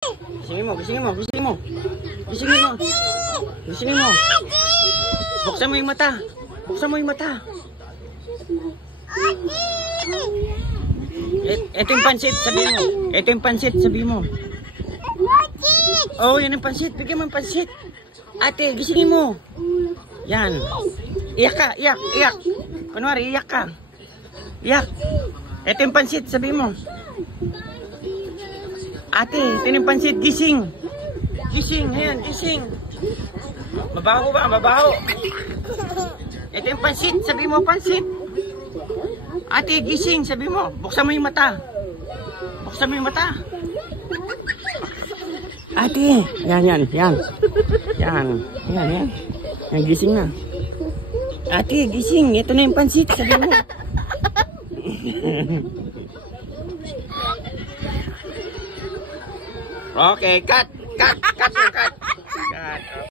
Gisingin mo, gisingin mo, gisingin mo. Gisingin mo. Gisingin mo. Buksan mo yung mata. Buksan mo yung mata. Ito yung pansit, sabi mo. Ito yung pansit, sabi mo. Oh, yan yung pansit. Bigyan mo yung pansit. Ate, gisingin mo. Yan. Iyak ka, iyak, iyak. Kunwari, iyak ka. Iyak. Ito yung pansit, sabi mo. Ate, ito yung pansit, gising. Gising, ayan, gising. Mabaho ba? Mabaho. Ito yung pansit, sabi mo, pansit. Ate, gising, sabi mo. Buksan mo yung mata. Buksan mo yung mata. Ate, yan, yan, yan. Yan, yan, yan. Yan, gising na. Ate, gising. Ito na yung pansit, sabi mo. Okay, cut, cut, cut, cut.